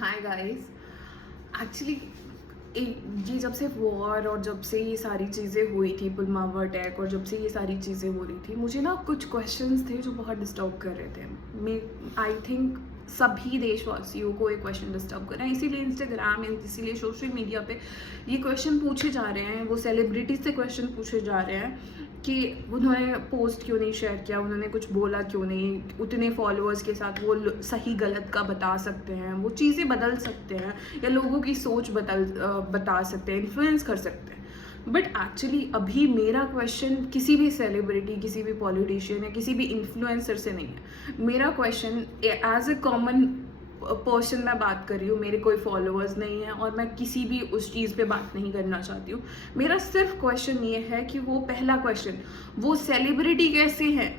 Hi guys. Actually ये जब से वॉर और जब से ये सारी चीज़ें हुई थी, पुलवामा अटैक, और जब से ये सारी चीज़ें हो रही थी, मुझे ना कुछ क्वेश्चंस थे जो बहुत डिस्टर्ब कर रहे थे। मैं आई थिंक सभी देशवासियों को ये क्वेश्चन डिस्टर्ब कर रहे हैं, इसीलिए इंस्टाग्राम, इसीलिए सोशल मीडिया पे ये क्वेश्चन पूछे जा रहे हैं। वो सेलिब्रिटीज से क्वेश्चन पूछे जा रहे हैं कि उन्होंने पोस्ट क्यों नहीं शेयर किया, उन्होंने कुछ बोला क्यों नहीं, उतने फॉलोअर्स के साथ वो सही गलत का बता सकते हैं, वो चीज़ें बदल सकते हैं या लोगों की सोच बता सकते हैं, इन्फ्लुएंस कर सकते हैं। बट एक्चुअली अभी मेरा क्वेश्चन किसी भी सेलिब्रिटी, किसी भी पॉलिटिशियन या किसी भी इन्फ्लुएंसर से नहीं है। मेरा question as a common person मैं बात कर रही हूँ, मेरे कोई फॉलोअर्स नहीं है और मैं किसी भी उस चीज़ पे बात नहीं करना चाहती हूँ। मेरा सिर्फ क्वेश्चन ये है कि वो पहला क्वेश्चन, वो सेलिब्रिटी कैसे हैं,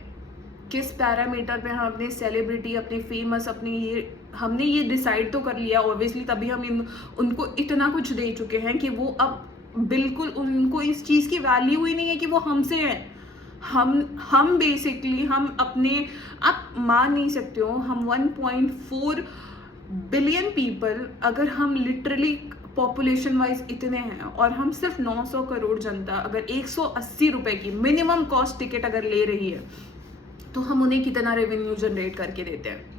किस पैरामीटर पे हम अपने सेलिब्रिटी, अपने फेमस, अपने ये हमने ये डिसाइड तो कर लिया ऑब्वियसली, तभी हम उनको इतना कुछ दे चुके हैं कि वो अब बिल्कुल उनको इस चीज़ की वैल्यू ही नहीं है कि वो हमसे हैं। हम बेसिकली हम अपने, आप मान नहीं सकते हो, हम 1.4 बिलियन पीपल, अगर हम लिटरली पॉपुलेशन वाइज इतने हैं और हम सिर्फ 900 करोड़ जनता अगर 180 रुपए की मिनिमम कॉस्ट टिकट अगर ले रही है, तो हम उन्हें कितना रेवेन्यू जनरेट करके देते हैं।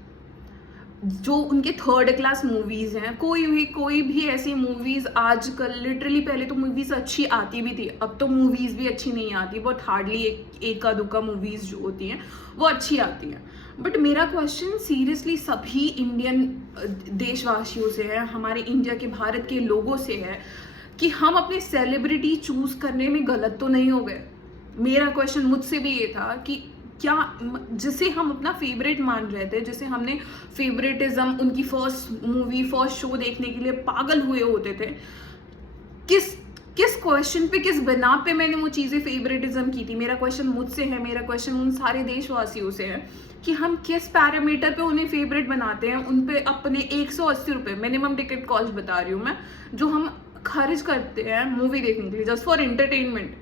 जो उनके थर्ड क्लास मूवीज हैं, कोई भी ऐसी मूवीज आजकल, लिटरली पहले तो मूवीज अच्छी आती भी थी, अब तो मूवीज भी अच्छी नहीं आती, बहुत हार्डली एक का दुका मूवीज जो होती हैं वो अच्छी आती हैं। बट मेरा क्वेश्चन सीरियसली सभी इंडियन देशवासियों से है, हमारे इंडिया के, भारत के लोगों से है कि हम अपने सेलिब्रिटी चूज करने में गलत तो नहीं हो गए। मेरा क्वेश्चन मुझसे भी ये था कि क्या जिसे हम अपना फेवरेट मान रहे थे, जिसे हमने फेवरेटिज्म, उनकी फर्स्ट मूवी, फर्स्ट शो देखने के लिए पागल हुए होते थे, किस किस क्वेश्चन पे, किस बिना पे मैंने वो चीज़ें फेवरेटिज्म की थी। मेरा क्वेश्चन मुझसे है, मेरा क्वेश्चन उन सारे देशवासियों से है कि हम किस पैरामीटर पे उन्हें फेवरेट बनाते हैं। उन पे अपने 180 रुपये मिनिमम टिकट कॉस्ट बता रही हूँ मैं, जो हम खर्च करते हैं मूवी देखने के लिए जस्ट फॉर एंटरटेनमेंट,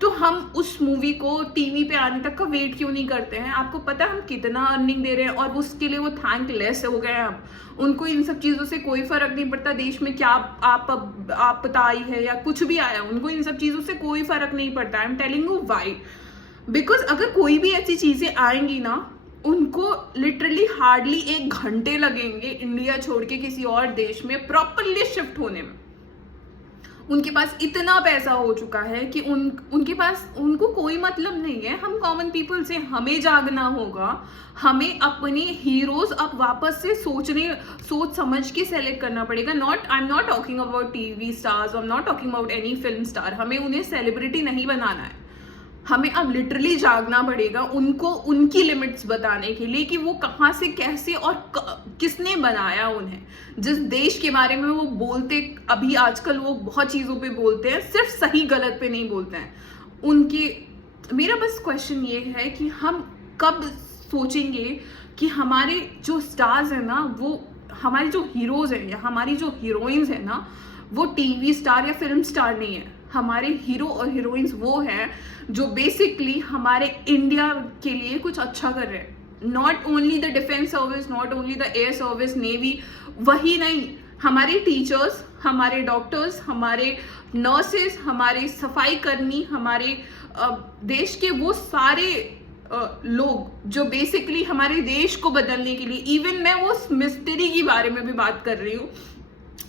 तो हम उस मूवी को टीवी पे आने तक का वेट क्यों नहीं करते हैं। आपको पता है हम कितना अर्निंग दे रहे हैं और उसके लिए वो थैंकलेस हो गए हैं। अब उनको इन सब चीज़ों से कोई फर्क नहीं पड़ता, देश में क्या आपदा आई है या कुछ भी आया, उनको इन सब चीज़ों से कोई फर्क नहीं पड़ता। I am telling you why, because अगर कोई भी ऐसी चीज़ें आएंगी ना, उनको लिटरली हार्डली 1 घंटे लगेंगे इंडिया छोड़ के किसी और देश में प्रॉपरली शिफ्ट होने में। उनके पास इतना पैसा हो चुका है कि उनके पास, उनको कोई मतलब नहीं है। हम कॉमन पीपल से हमें जागना होगा, हमें अपने हीरोज अब वापस से सोच समझ के सेलेक्ट करना पड़ेगा। I am not talking about TV stars, I am not talking about any film star. हमें उन्हें सेलिब्रिटी नहीं बनाना है, हमें अब लिटरली जागना पड़ेगा उनको उनकी लिमिट्स बताने के लिए कि वो कहाँ से, कैसे और किसने बनाया उन्हें। जिस देश के बारे में वो बोलते, अभी आजकल वो बहुत चीज़ों पे बोलते हैं, सिर्फ सही गलत पे नहीं बोलते हैं उनके। मेरा बस क्वेश्चन ये है कि हम कब सोचेंगे कि हमारे जो स्टार्स हैं ना, वो हमारे जो हीरोज हैं या हमारी जो हीरोइंस हैं ना, वो टीवी स्टार या फिल्म स्टार नहीं है। हमारे हीरो और हीरोइंस वो हैं जो बेसिकली हमारे इंडिया के लिए कुछ अच्छा कर रहे हैं। Not only the defence service, not only the air service, navy, वही नहीं, हमारे टीचर्स, हमारे डॉक्टर्स, हमारे नर्सेस, हमारे सफाई कर्मी, हमारे देश के वो सारे लोग जो बेसिकली हमारे देश को बदलने के लिए, इवन मैं वो मिस्त्री के बारे में भी बात कर रही हूँ,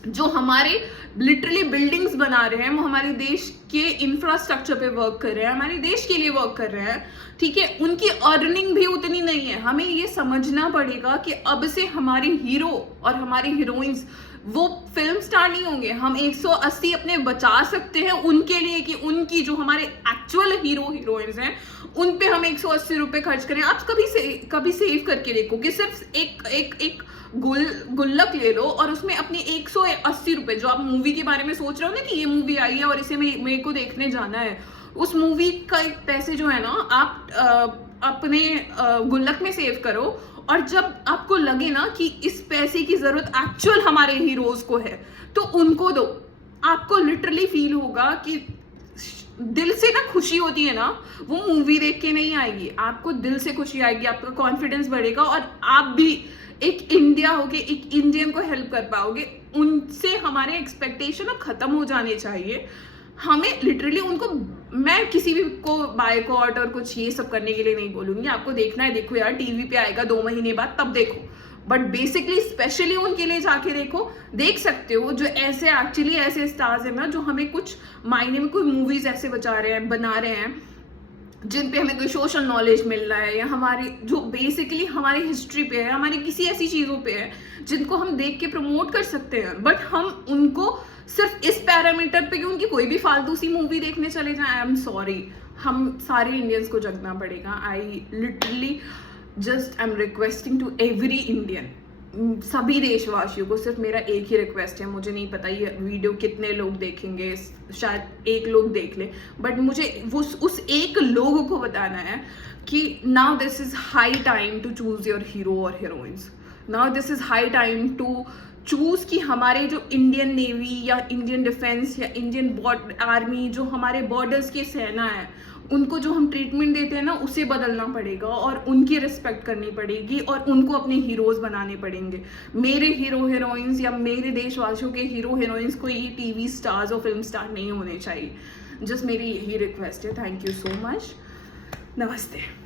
जो हमारे लिटरली बिल्डिंग्स बना रहे हैं, वो हमारे देश के इंफ्रास्ट्रक्चर पे वर्क कर रहे हैं, हमारे देश के लिए वर्क कर रहे हैं, ठीक है। उनकी अर्निंग भी उतनी नहीं है। हमें ये समझना पड़ेगा कि अब से हमारे हीरो और हमारी हीरोइंस वो फिल्म स्टार नहीं होंगे। हम 180 अपने बचा सकते हैं उनके लिए कि उनकी जो हमारे एक्चुअल हीरो हीरोइंस हैं उन पे हम 180 रुपये खर्च करें। आप कभी सेव करके देखो कि सिर्फ एक गुल्लक ले लो और उसमें अपने 180 रुपये, जो आप मूवी के बारे में सोच रहे हो ना कि ये मूवी आई है और इसे मेरे को देखने जाना है, उस मूवी का पैसे जो है ना, आप अपने गुल्लक में सेव करो, और जब आपको लगे ना कि इस पैसे की जरूरत एक्चुअल हमारे हीरोज को है, तो उनको दो। आपको लिटरली फील होगा कि दिल से ना खुशी होती है ना, वो मूवी देख के नहीं आएगी, आपको दिल से खुशी आएगी, आपका कॉन्फिडेंस बढ़ेगा और आप भी एक इंडिया होके एक इंडियन को हेल्प कर पाओगे, उनसे हमारे एक्सपेक्टेशन अब खत्म हो जाने चाहिए। हमें लिटरली उनको, मैं किसी भी को बायकॉट और कुछ ये सब करने के लिए नहीं बोलूंगी, आपको देखना है देखो यार, टीवी पे आएगा 2 महीने बाद तब देखो, बट बेसिकली स्पेशली उनके लिए जाके देखो, देख सकते हो जो ऐसे एक्चुअली ऐसे स्टार्स हैं ना, जो हमें कुछ मायने में कोई मूवीज ऐसे बचा रहे हैं, बना रहे हैं जिन पे हमें कोई सोशल नॉलेज मिल रहा है, या हमारी जो बेसिकली हमारी हिस्ट्री पे है, हमारी किसी ऐसी चीज़ों पे है जिनको हम देख के प्रमोट कर सकते हैं, बट हम उनको सिर्फ इस पैरामीटर पे कि उनकी कोई भी फालतू सी मूवी देखने चले जाएं। आई एम सॉरी, हम सारे इंडियंस को जगना पड़ेगा। I literally just I am requesting to every Indian, सभी देशवासियों को सिर्फ मेरा एक ही रिक्वेस्ट है, मुझे नहीं पता ये वीडियो कितने लोग देखेंगे, शायद 1 लोग देख ले, बट मुझे उस एक लोग को बताना है कि now this is high time to choose your hero और heroines. Now this is high time to choose कि हमारे जो इंडियन नेवी या इंडियन डिफेंस या इंडियन आर्मी, जो हमारे बॉर्डर्स की सेना है, उनको जो हम ट्रीटमेंट देते हैं ना, उसे बदलना पड़ेगा और उनकी रिस्पेक्ट करनी पड़ेगी और उनको अपने हीरोज बनाने पड़ेंगे। मेरे हीरो हीरोइंस या मेरे देशवासियों के हीरो हीरोइंस कोई टीवी स्टार्स और फिल्म स्टार नहीं होने चाहिए। जस्ट मेरी यही रिक्वेस्ट है। Thank you so much. नमस्ते।